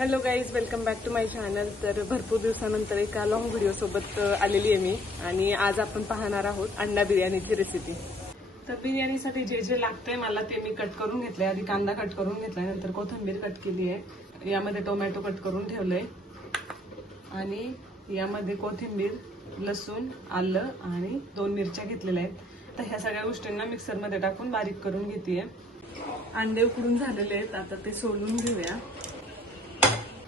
Hello guys, welcome back to my channel. तर भरपूर दिवसानंतर एका लॉंग व्हिडिओ सोबत आलेली आहे मी. आणि आज आपण पाहणार आहोत अंडा बिर्याणीची रेसिपी. तर बिर्याणीसाठी जे जे लागतंय मला ते मी कट करून घेतलंय. आधी कांदा कट करून घेतलाय, नंतर कोथिंबीर कट केली आहे, यामध्ये टोमॅटो कट करून ठेवलंय, आणि यामध्ये कोथिंबीर, लसूण, आलं आणि 2 मिरच्या घेतलेल्या आहेत. तर ह्या सगळ्या गोष्टींना मिक्सरमध्ये टाकून बारीक करून घेतेय. अंडे उकडून झालेले आहेत, आता ते सोलून घेऊया.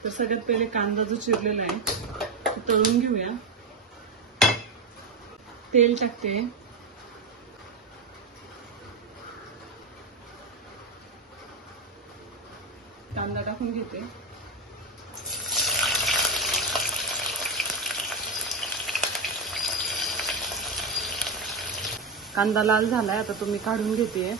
तर सगळ्यात पहिले कांदा जो चिरलेला आहे तो तळून घेऊया. तेल टाकते, कांदा टाकून घेते. कांदा लाल झालाय, आता तो मी काढून घेते.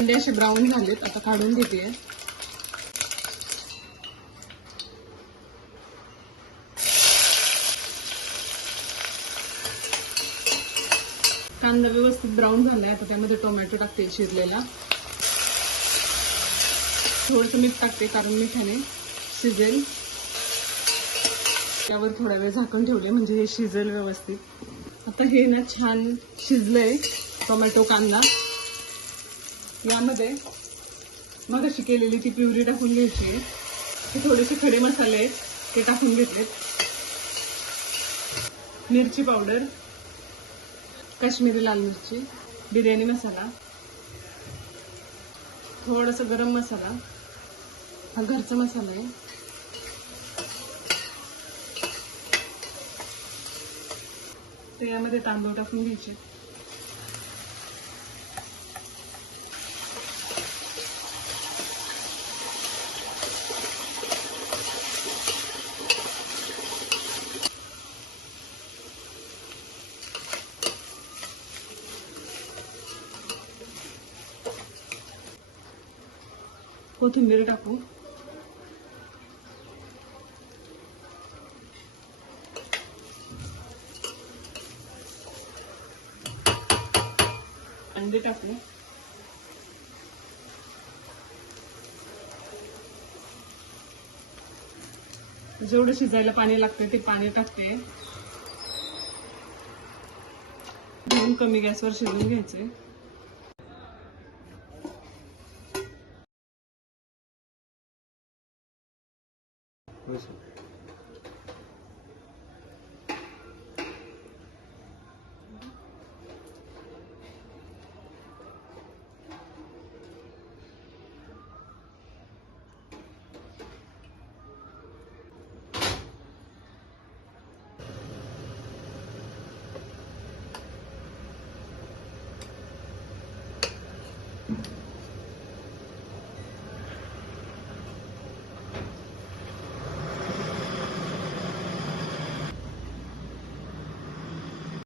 अंडे असे ब्राऊन झालेत, आता काढून घेते. कांदा व्यवस्थित ब्राऊन झालाय, आता त्यामध्ये टोमॅटो टाकते चिरलेला. थोडंसं मीठ टाकते, कारण मिठाने शिजेल. त्यावर थोडा वेळ झाकण ठेवले म्हणजे हे शिजेल व्यवस्थित. आता हे ना छान शिजलंय टोमॅटो कांदा. यामध्ये मगाशी केलेली ती प्युरी टाकून घ्यायची. हे थोडेसे खडे मसाले आहेत ते टाकून घेतलेत. मिरची पावडर, काश्मीरी लाल मिरची, बिर्याणी मसाला, थोडासा गरम मसाला, हा घरचा मसाला आहे. तर यामध्ये तांदूळ टाकून घ्यायचे. कोथिंबीर टाकू. अंडे टाकू. जेवढं शिजायला पाणी लागतं ते पाणी टाकते. घेऊन कमी गॅसवर शिजवून घ्यायचे.